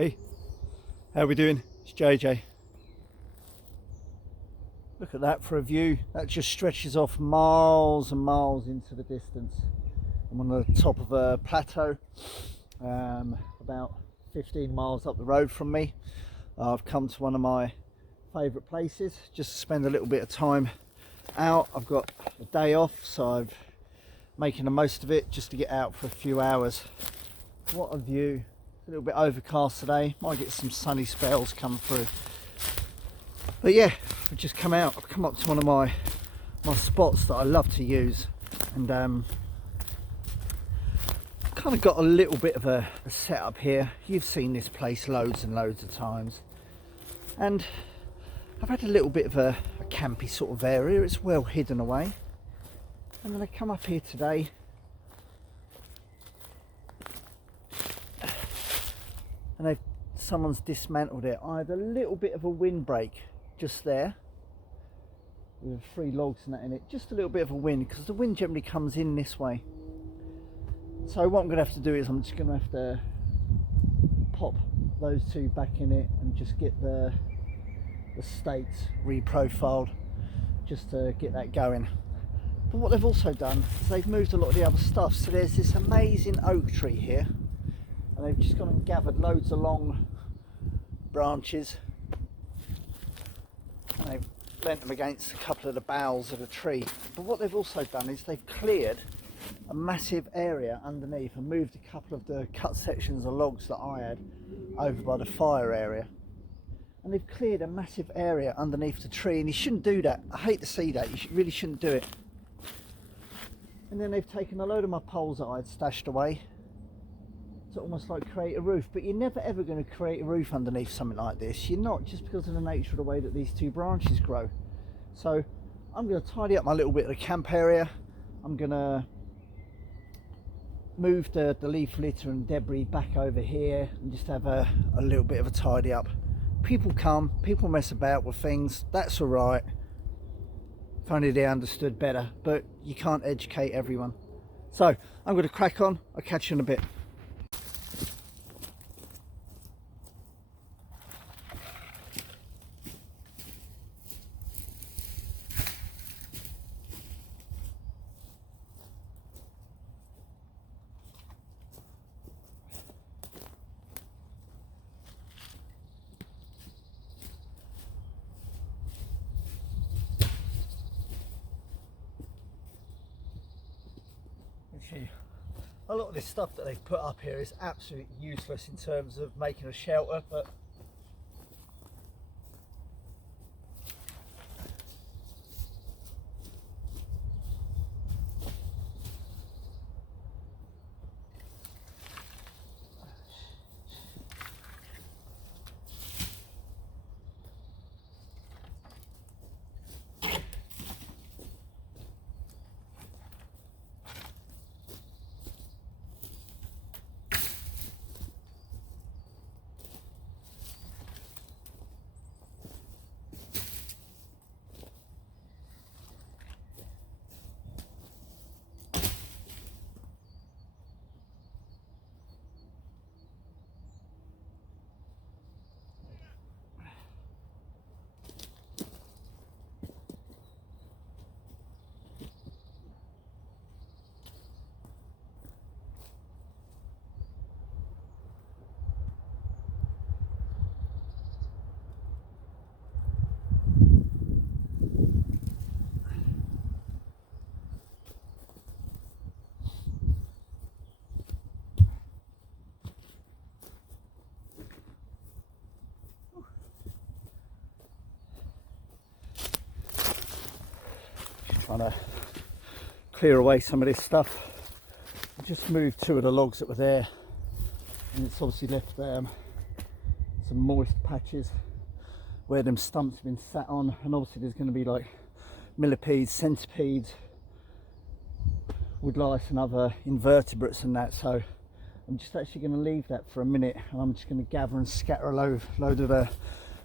Hey, how are we doing? It's JJ. Look at that for a view. That just stretches off miles and miles into the distance. I'm on the top of a plateau, about 15 miles up the road from me. I've come to one of my favourite places just to spend a little bit of time out. I've got a day off, so I'm making the most of it just to get out for a few hours. What a view. It's a little bit overcast today, might get some sunny spells come through. But yeah, I've just come out. I've come up to one of my spots that I love to use, and kind of got a little bit of a setup here. You've seen this place loads and loads of times, and I've had a little bit of a campy sort of area. It's well hidden away, and then I come up here today and someone's dismantled it. I had a little bit of a windbreak just there with 3 logs and that in it, just a little bit of a wind, because the wind generally comes in this way. So what I'm going to have to do is I'm just going to have to pop those 2 back in it and just get the stakes reprofiled just to get that going. But what they've also done is they've moved a lot of the other stuff. So there's this amazing oak tree here, and they've just gone and gathered loads of long branches and they've bent them against a couple of the boughs of the tree. But what they've also done is they've cleared a massive area underneath and moved a couple of the cut sections of logs that I had over by the fire area, and they've cleared a massive area underneath the tree. And you shouldn't do that. I hate to see that. You really shouldn't do it. And then they've taken a load of my poles that I'd stashed away to almost like create a roof. But you're never ever going to create a roof underneath something like this. You're not, just because of the nature of the way that these 2 branches grow. So I'm going to tidy up my little bit of the camp area. I'm going to move the leaf litter and debris back over here and just have a little bit of a tidy up. People come, people mess about with things, that's alright. If only they understood better, but you can't educate everyone. So I'm going to crack on. I'll catch you in a bit. A lot of this stuff that they've put up here is absolutely useless in terms of making a shelter, but trying to clear away some of this stuff. I just moved 2 of the logs that were there, and it's obviously left some moist patches where them stumps have been sat on, and obviously there's going to be like millipedes, centipedes, woodlice and other invertebrates and that. So I'm just actually going to leave that for a minute, and I'm just going to gather and scatter a load of the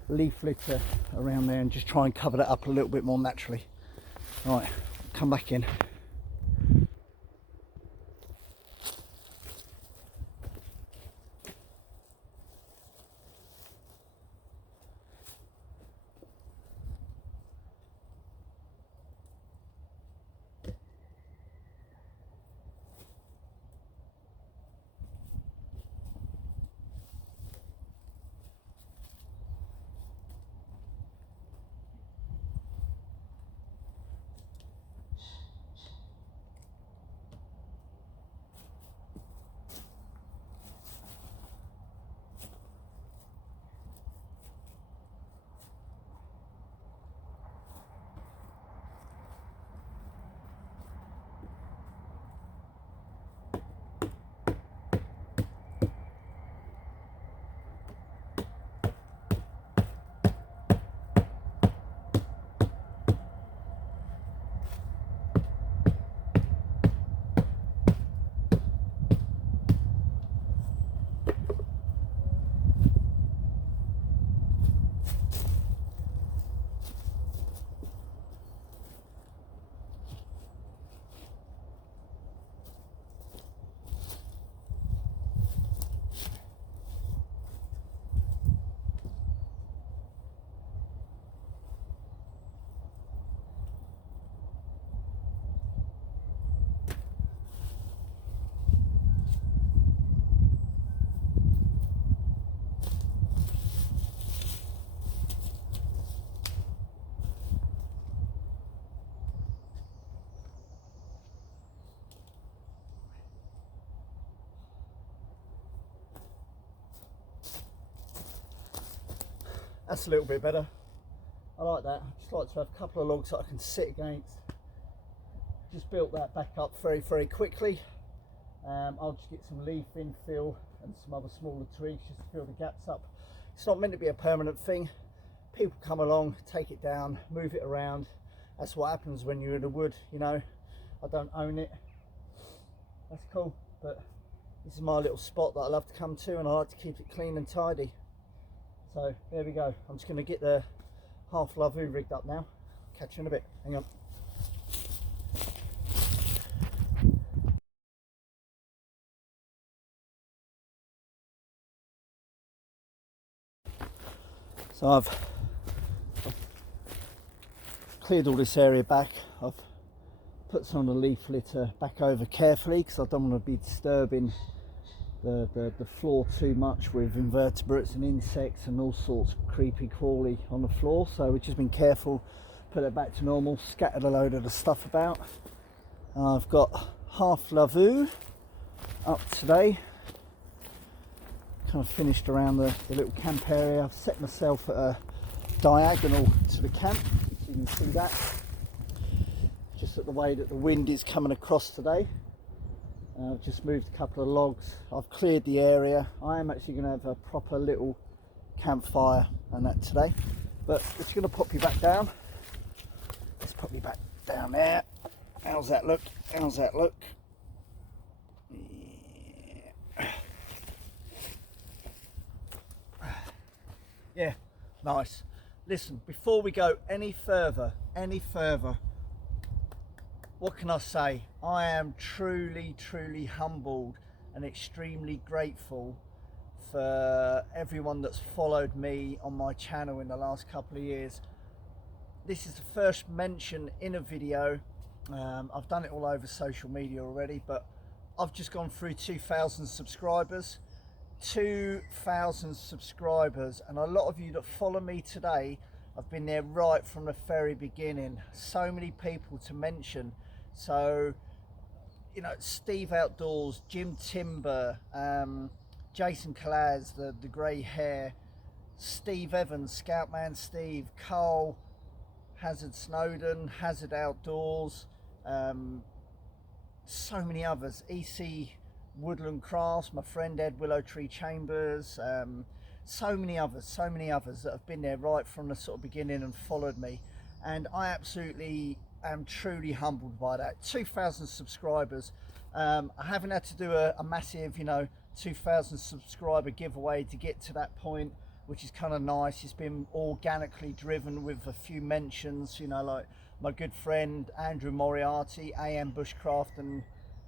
leaf litter around there and just try and cover that up a little bit more naturally. Right, come back in. That's a little bit better. I like that. I just like to have a couple of logs that I can sit against. Just built that back up very, very quickly. I'll just get some leaf infill and some other smaller twigs just to fill the gaps up. It's not meant to be a permanent thing. People come along, take it down, move it around. That's what happens when you're in the wood, you know. I don't own it. That's cool, but this is my little spot that I love to come to, and I like to keep it clean and tidy. So there we go. I'm just going to get the half lavoo rigged up now. Catch you in a bit. Hang on. So I've cleared all this area back. I've put some of the leaf litter back over carefully because I don't want to be disturbing the floor too much with invertebrates and insects and all sorts of creepy crawly on the floor. So we've just been careful, put it back to normal, scattered a load of the stuff about. I've got half lavoo up today. Kind of finished around the little camp area. I've set myself at a diagonal to the camp, so you can see that. Just at the way that the wind is coming across today. I've just moved a couple of logs. I've cleared the area. I am actually going to have a proper little campfire and that today. But we're just going to pop you back down. Let's pop you back down there. How's that look? How's that look? Yeah, nice. Listen, before we go any further, what can I say? I am truly, truly humbled and extremely grateful for everyone that's followed me on my channel in the last couple of years. This is the first mention in a video. I've done it all over social media already, but I've just gone through 2,000 subscribers. 2,000 subscribers, and a lot of you that follow me today have been there right from the very beginning. So many people to mention. So, you know, Steve Outdoors, Jim Timber, Jason Calaz, the grey hair, Steve Evans, Scoutman Steve, Carl, Hazard Snowden, Hazard Outdoors, so many others, EC Woodland Crafts, my friend Ed Willow Tree Chambers, so many others that have been there right from the sort of beginning and followed me, and I absolutely am truly humbled by that. 2,000 subscribers. I haven't had to do a massive, you know, 2,000 subscriber giveaway to get to that point, which is kind of nice. It's been organically driven with a few mentions, you know, like my good friend Andrew Moriarty, AM Bushcraft and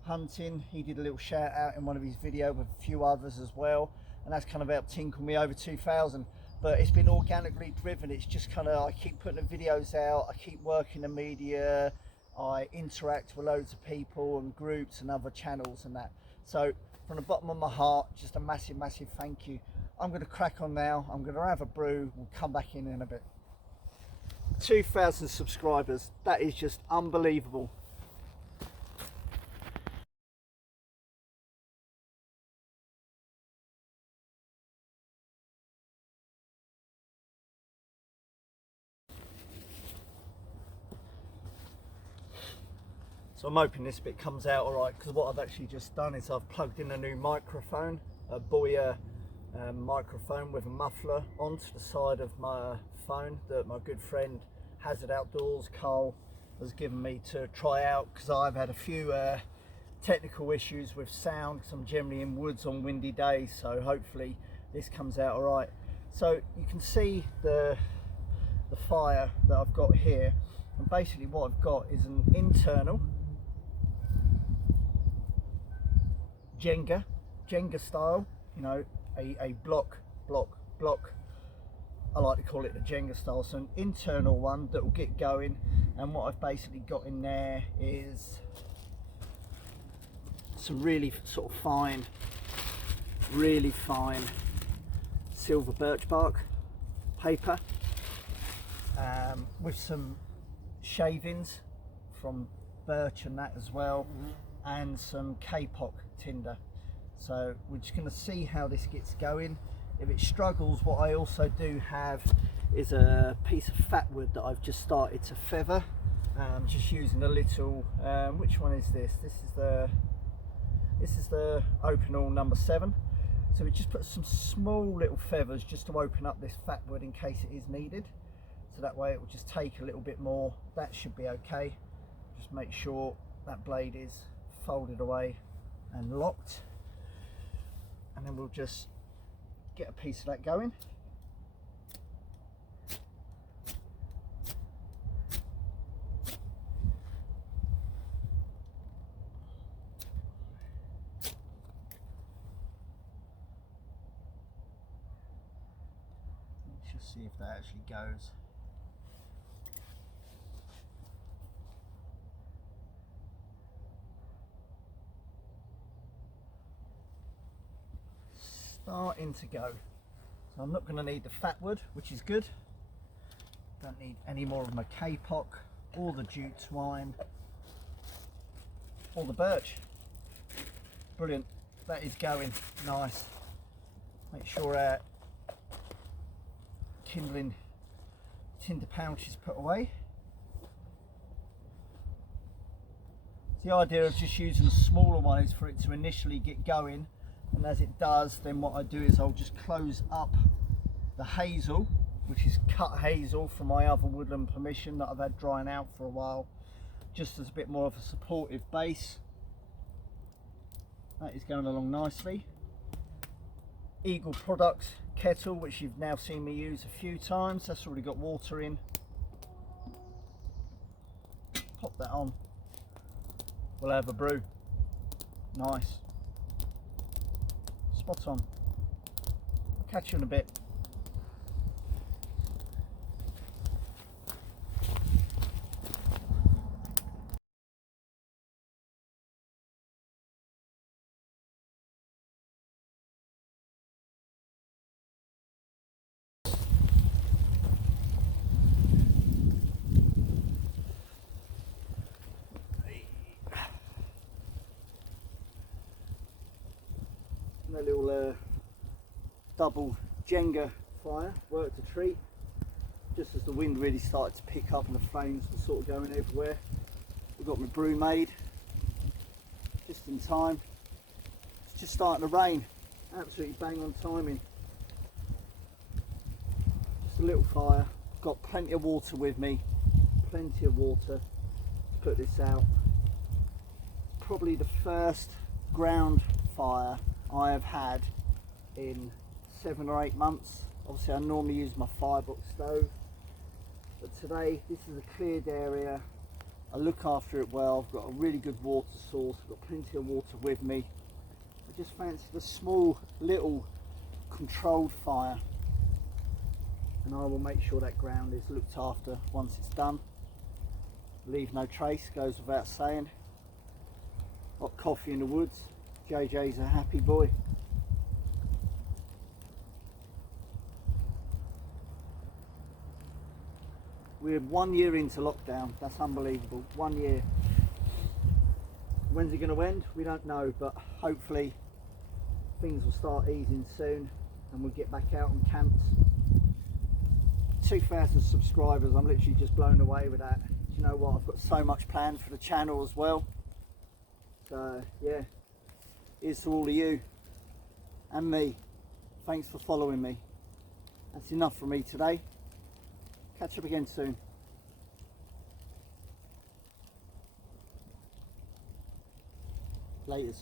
Hunting. He did a little shout out in one of his videos with a few others as well, and that's kind of helped tinkle me over 2,000. But it's been organically driven. It's just kind of, I keep putting the videos out, I keep working the media, I interact with loads of people and groups and other channels and that. So from the bottom of my heart, just a massive thank you. I'm going to crack on now. I'm going to have a brew. We'll come back in a bit. 2,000 subscribers. That is just unbelievable. So I'm hoping this bit comes out alright, because what I've actually just done is I've plugged in a new microphone, a Boya microphone with a muffler onto the side of my phone that my good friend Hazard Outdoors, Carl, has given me to try out, because I've had a few technical issues with sound, because I'm generally in woods on windy days, so hopefully this comes out alright. So you can see the fire that I've got here, and basically what I've got is an internal Jenga style, you know, a block. I like to call it the Jenga style. So an internal one that will get going, and what I've basically got in there is some really sort of fine, really fine silver birch bark paper, with some shavings from birch and that as well, and some kapok tinder. So we're just going to see how this gets going. If it struggles, what I also do have is a piece of fat wood that I've just started to feather. Just using a little, which one is this? This is the Opinel number 7. So we just put some small little feathers just to open up this fat wood in case it is needed. So that way it will just take a little bit more. That should be okay. Just make sure that blade is folded away and locked. And then we'll just get a piece of that going. Let's just see if that actually goes. Starting to go. So I'm not going to need the fat wood, which is good. Don't need any more of my kapok or the jute twine or the birch. Brilliant. That is going nice. Make sure our kindling tinder pouch is put away. The idea of just using a smaller one is for it to initially get going, and as it does, then what I do is I'll just close up the hazel, which is cut hazel from my other woodland permission that I've had drying out for a while, just as a bit more of a supportive base. That is going along nicely. Eagle Products kettle, which you've now seen me use a few times, that's already got water in. Pop that on. We'll have a brew. Nice. Spot on. I'll catch you in a bit. A little double Jenga fire worked a treat. Just as the wind really started to pick up and the flames were sort of going everywhere, we got my brew made just in time. It's just starting to rain, absolutely bang on timing. Just a little fire, got plenty of water with me, plenty of water to put this out. Probably the first ground fire I have had in 7 or 8 months. Obviously I normally use my firebox stove, but today this is a cleared area. I look after it well, I've got a really good water source, I've got plenty of water with me. I just fancied a small little controlled fire, and I will make sure that ground is looked after once it's done. Leave no trace, goes without saying. Hot coffee in the woods. JJ's a happy boy. We're 1 year into lockdown. That's unbelievable. 1 year. When's it going to end? We don't know, but hopefully things will start easing soon and we'll get back out on camps. 2,000 subscribers. I'm literally just blown away with that. Do you know what? I've got so much planned for the channel as well. So yeah. Here's to all of you and me. Thanks for following me. That's enough from me today. Catch up again soon. Laters.